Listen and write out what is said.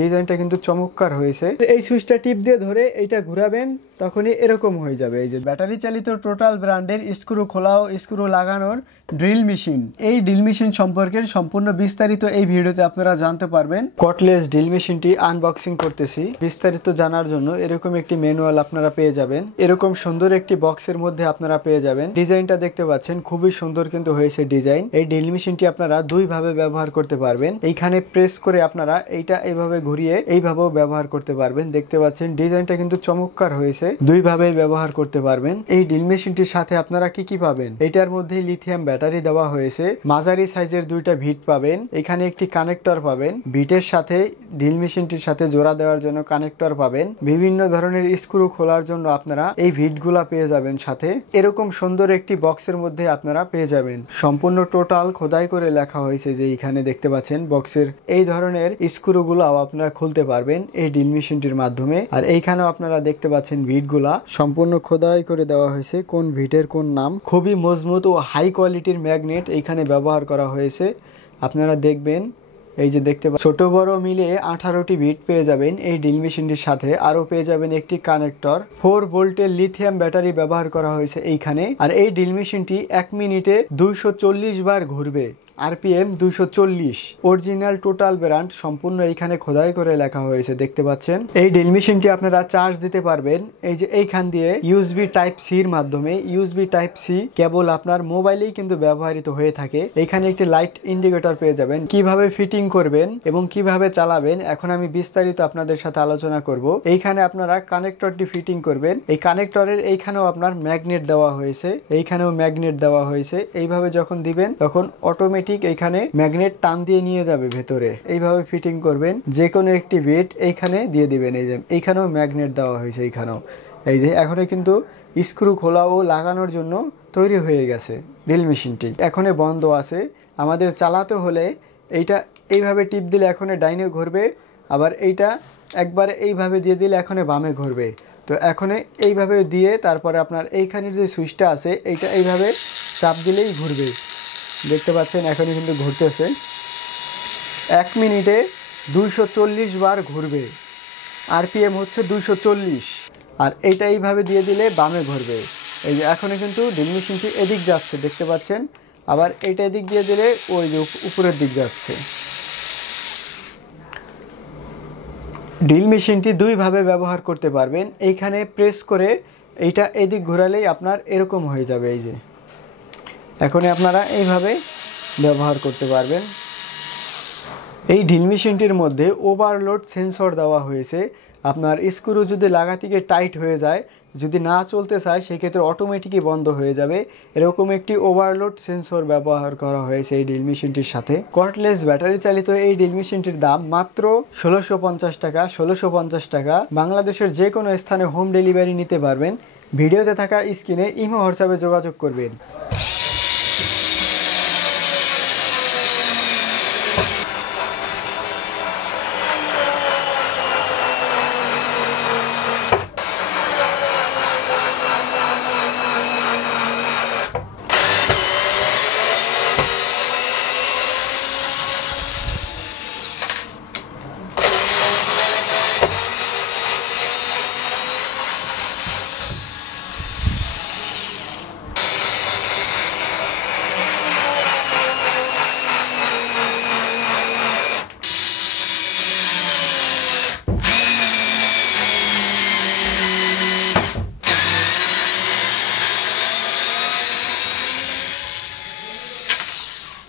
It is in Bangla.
ডিজাইনটা কিন্তু চমৎকার হয়েছে। এই সুইচটা টিপ দিয়ে ধরে এইটা ঘুরাবেন, তখনই এরকম হয়ে যাবে। এই যে ব্যাটারি চালিত টোটাল ব্র্যান্ডের স্ক্রু খোলা ও স্ক্রু লাগানোর ড্রিল মেশিন। এই ড্রিল মেশিন সম্পর্কে সম্পূর্ণ বিস্তারিত এই ভিডিওতে আপনারা জানতে পারবেন। কর্ডলেস ড্রিল মেশিনটি আনবক্সিং করতেছি। বিস্তারিত জানার জন্য এরকম একটি ম্যানুয়াল আপনারা পেয়ে যাবেন। এরকম সুন্দর একটি বক্সের মধ্যে আপনারা পেয়ে যাবেন। ডিজাইনটা দেখতে পাচ্ছেন, খুবই সুন্দর কিন্তু হয়েছে ডিজাইন। এই ড্রিল মেশিনটি আপনারা দুই ভাবে ব্যবহার করতে পারবেন। এইখানে প্রেস করে আপনারা এইটা এইভাবে ঘুরিয়ে এইভাবেও ব্যবহার করতে পারবেন। দেখতে পাচ্ছেন ডিজাইনটা কিন্তু চমৎকার হয়েছে। দুই ভাবে ব্যবহার করতে পারবেন। এই ড্রিল মেশিনটির সাথে আপনারা কি কি পাবেন? এটার মধ্যে লিথিয়াম ব্যাটারি দেওয়া হয়েছে। মাঝারি সাইজের দুইটা ভিট পাবেন। এখানে একটি কানেক্টর পাবেন। ভিটের সাথে ড্রিল মেশিনটির সাথে জোড়া দেওয়ার জন্য কানেক্টর পাবেন। বিভিন্ন ধরনের স্ক্রু খোলার জন্য আপনারা এই ভিটগুলা পেয়ে যাবেন সাথে। এরকম সুন্দর একটি বক্সের মধ্যে আপনারা পেয়ে যাবেন। সম্পূর্ণ টোটাল খোদাই করে লেখা হয়েছে যে এখানে দেখতে পাচ্ছেন বক্সের এই ধরনের স্ক্রুগুলাও আপনারা খুলতে পারবেন এই ড্রিল মেশিনটির মাধ্যমে। আর এইখানেও আপনারা দেখতে পাচ্ছেন ভিটগুলা সম্পূর্ণ খোদাই করে দেওয়া হয়েছে, কোন ভিটের কোন নাম। খুবই মজবুত ও হাই কোয়ালিটির ম্যাগনেট এইখানে ব্যবহার করা হয়েছে। আপনারা দেখবেন, এই যে দেখতে পাচ্ছেন ছোট বড় মিলে 18টি ভিট পেয়ে যাবেন এই ড্রিল মেশিনটির সাথে। আরো পেয়ে যাবেন একটি কানেক্টর। 4 ভোল্টের লিথিয়াম ব্যাটারি ব্যবহার করা হয়েছে এইখানে। আর এই ড্রিল মেশিনটি 1 মিনিটে 240 বার ঘুরবে। আরপিএম 240। অরিজিনাল টোটাল ব্র্যান্ড সম্পূর্ণ এইখানে খোদাই করে লেখা হয়েছে, দেখতে পাচ্ছেন। এই ড্রিল মেশিনটি আপনারা চার্জ দিতে পারবেন এই যে এইখান দিয়ে ইউএসবি টাইপ সি এর মাধ্যমে। ইউএসবি টাইপ সি কেবল আপনার মোবাইলেই কিন্তু ব্যবহৃত হয়ে থাকে। এখানে একটি লাইট ইন্ডিকেটর পেয়ে যাবেন। কিভাবে ফিটিং করবেন এবং কিভাবে চালাবেন এখন আমি বিস্তারিত আপনাদের সাথে আলোচনা করব। এইখানে আপনারা কানেক্টরটি ফিটিং করবেন। এই কানেক্টরের এইখানেও আপনার ম্যাগনেট দেওয়া হয়েছে, এইখানেও ম্যাগনেট দেওয়া হয়েছে। এইভাবে যখন দিবেন তখন অটোমেটিক এইখানে ম্যাগনেট টান দিয়ে নিয়ে যাবে ভেতরে। এইভাবে ফিটিং করবেন। যে কোনো একটি বিট এইখানে দিয়ে দিবেন। এই যে এইখানেও ম্যাগনেট দেওয়া হয়েছে। এইখানেও এই যে এখন কিন্তু স্ক্রু খোলা ও লাগানোর জন্য তৈরি হয়ে গেছে ড্রিল মেশিনটি। এখনো বন্ধ আছে। আমাদের চালাতে হলে এইটা এইভাবে টিপ দিলে এখন ডাইনে ঘুরবে, আবার এইটা একবারে এইভাবে দিয়ে দিলে এখন বামে ঘুরবে। তো এখন এইভাবে দিয়ে তারপরে আপনার এইখানের যে সুইচটা আছে এইটা এইভাবে চাপ দিলেই ঘুরবে। দেখতে পাচ্ছেন এখনই কিন্তু ঘুরতেছে। 1 মিনিটে 240 বার ঘুরবে। আরপিএম হচ্ছে 240। আর এইটা এইভাবে দিয়ে দিলে বামে ঘুরবে। এই যে এখনই কিন্তু ড্রিল মেশিনটি এদিক যাচ্ছে, দেখতে পাচ্ছেন। আবার এইটা এদিক দিয়ে দিলে ওই যে উপরের দিক যাচ্ছে। ড্রিল মেশিনটি দুইভাবে ব্যবহার করতে পারবেন। এইখানে প্রেস করে এইটা এদিক ঘোরালেই আপনার এরকম হয়ে যাবে। এই যে এখন আপনারা এইভাবে ব্যবহার করতে পারবেন। এই ড্রিল মেশিনটির মধ্যে ওভারলোড সেন্সর দেওয়া হয়েছে। আপনার স্ক্রু যদি লাগা থেকে টাইট হয়ে যায়, যদি না চলতে চায় সেক্ষেত্রে অটোমেটিকই বন্ধ হয়ে যাবে। এরকম একটি ওভারলোড সেন্সর ব্যবহার করা হয়েছে এই ড্রিল মেশিনটির সাথে। কর্ডলেস ব্যাটারি চালিত এই ড্রিল মেশিনটির দাম মাত্র 1650 টাকা। 1650 টাকা। বাংলাদেশের যে কোনো স্থানে হোম ডেলিভারি নিতে পারবেন। ভিডিওতে থাকা স্ক্রিনে ইমো হোয়াটসঅ্যাপে যোগাযোগ করবেন।